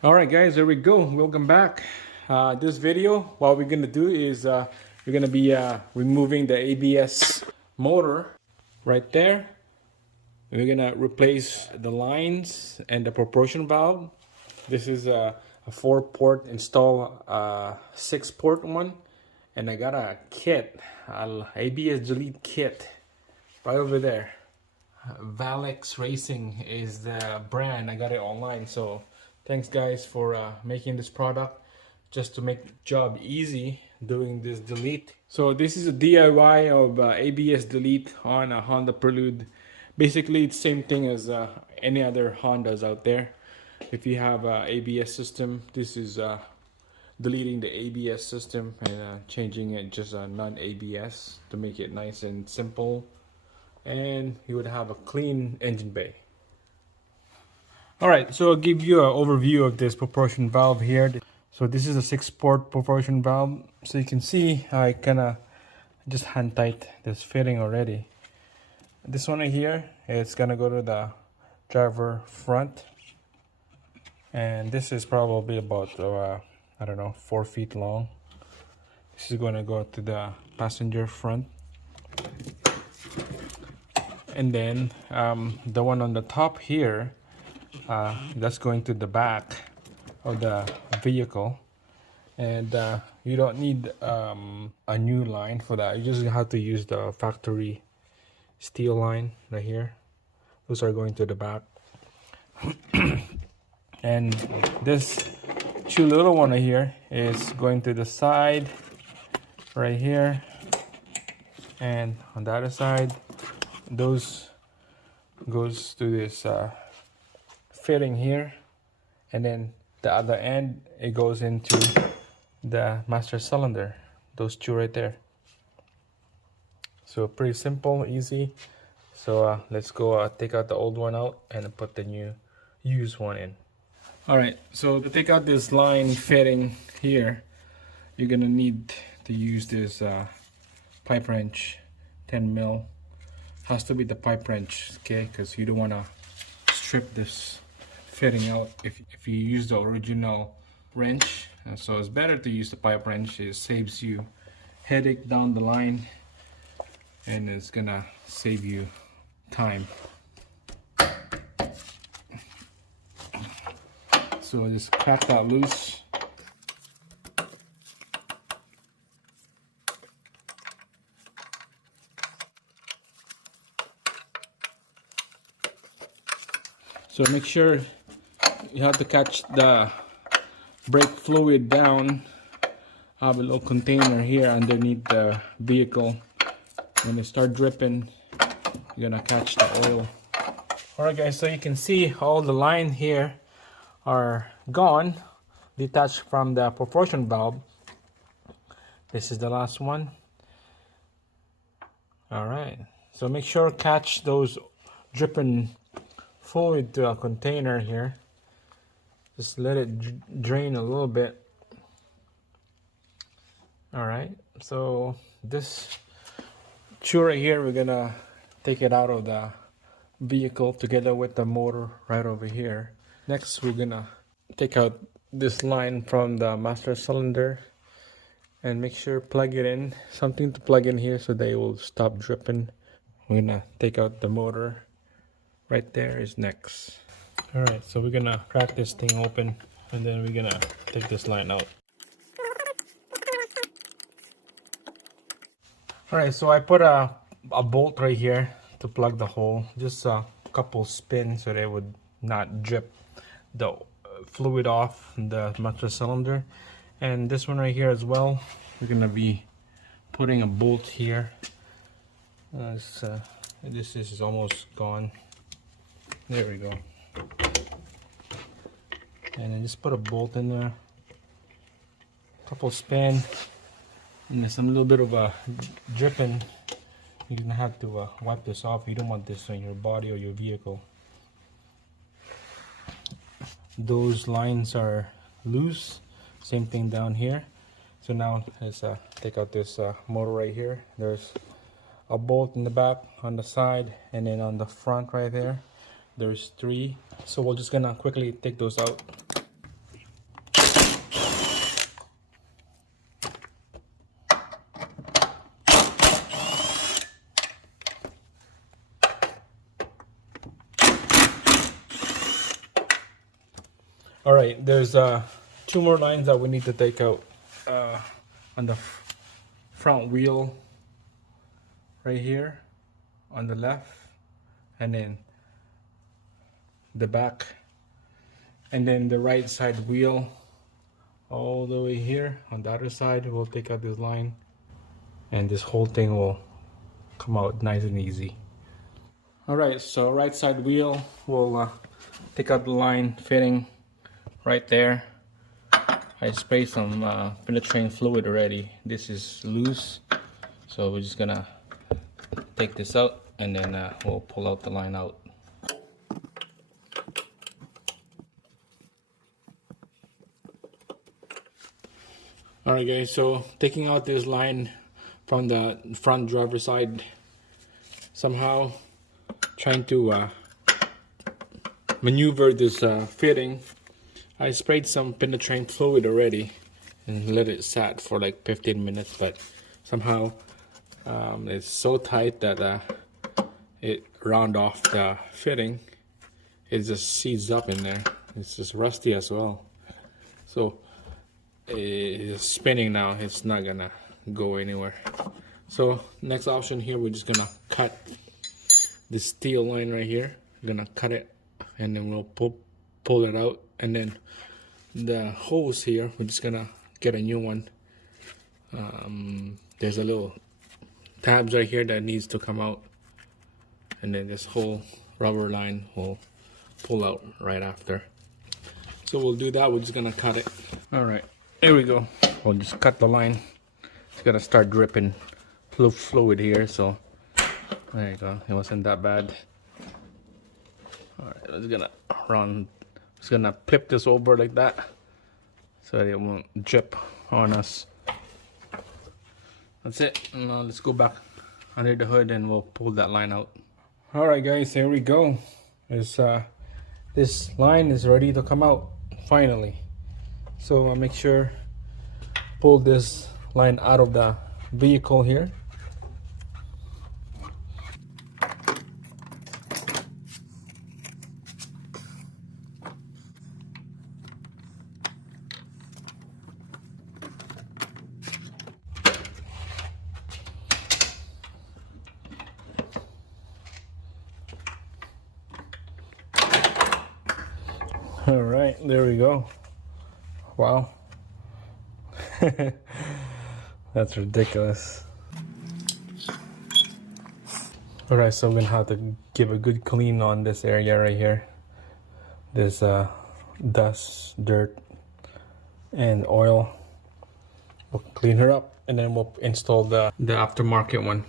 All right, guys, there we go. Welcome back. This video, what we're gonna do is we're gonna be removing the ABS motor right there. We're gonna replace the lines and the proportion valve. This is a 4-port install, 6-port one, and I got a kit, ABS delete kit, right over there. Valex Racing is the brand. I got it online, so thanks guys for making this product just to make job easy doing this delete. So this is a DIY of ABS delete on a Honda Prelude. Basically it's same thing as any other Hondas out there. If you have a ABS system, this is deleting the ABS system and changing it just a non-ABS to make it nice and simple, and you would have a clean engine bay. All right, so I'll give you an overview of this proportion valve here. So this is a 6-port proportion valve. So you can see I kind of just hand tight this fitting already. This one right here, it's gonna go to the driver front, and this is probably about I don't know, 4 feet long. This is gonna go to the passenger front. And then the one on the top here, that's going to the back of the vehicle. And you don't need a new line for that. You just have to use the factory steel line right here. Those are going to the back. And this two little one right here is going to the side right here, and on the other side those goes to this fitting here, and then the other end it goes into the master cylinder, those two right there. So pretty simple, easy. So let's go take out the old one out and put the new used one in. All right, so to take out this line fitting here, you're gonna need to use this pipe wrench, 10 mil. Has to be the pipe wrench, okay, because you don't want to strip this fitting out if you use the original wrench. So it's better to use the pipe wrench. It saves you headache down the line, and it's gonna save you time. So just crack that loose. So make sure you have to catch the brake fluid down. I have a little container here underneath the vehicle. When they start dripping, you're gonna catch the oil. Alright guys, so you can see all the line here are gone, detached from the proportion valve. This is the last one. Alright, so make sure catch those dripping fluid to a container here. Just let it drain a little bit. All right, so this two right here, we're gonna take it out of the vehicle together with the motor right over here. Next, we're gonna take out this line from the master cylinder and make sure plug it in, something to plug in here so they will stop dripping. We're gonna take out the motor. Right there is next. All right, so we're gonna crack this thing open, and then we're gonna take this line out. All right, so I put a bolt right here to plug the hole, just a couple spins so they would not drip the fluid off the master cylinder. And this one right here as well, we're gonna be putting a bolt here. This is almost gone. There we go. And then just put a bolt in there, couple spin, and there's some little bit of a dripping. You're gonna have to wipe this off. You don't want this on your body or your vehicle. Those lines are loose. Same thing down here. So now let's take out this motor right here. There's a bolt in the back, on the side, and then on the front right there. There's 3. So we're just gonna quickly take those out. All right, there's two more lines that we need to take out on the front wheel right here on the left, and then the back, and then the right side wheel all the way here on the other side. We'll take out this line, and this whole thing will come out nice and easy. All right, so right side wheel, we'll take out the line fitting right there. I sprayed some penetrating fluid already. This is loose, so we're just gonna take this out, and then we'll pull out the line out. Alright guys, so taking out this line from the front driver side, somehow trying to maneuver this fitting. I sprayed some penetrating fluid already and let it sat for like 15 minutes, but somehow it's so tight that it round off the fitting. It just seized up in there. It's just rusty as well. So it's spinning now. It's not gonna go anywhere. So next option here, we're just gonna cut the steel line right here. We're gonna cut it, and then we'll pull it out, and then the hose here, we're just gonna get a new one. There's a little tabs right here that needs to come out, and then this whole rubber line will pull out right after. So we'll do that. We're just gonna cut it. All right, here we go. We'll just cut the line. It's gonna start dripping fluid here, so there you go. It wasn't that bad. All right, it's gonna run. Just gonna flip this over like that so that it won't drip on us. That's it. Now let's go back under the hood and we'll pull that line out. Alright guys, here we go. This line is ready to come out finally. So I'll make sure pull this line out of the vehicle here. All right, there we go. Wow. That's ridiculous. All right, so we're gonna have to give a good clean on this area right here. There's dust, dirt, and oil. We'll clean her up, and then we'll install the aftermarket one.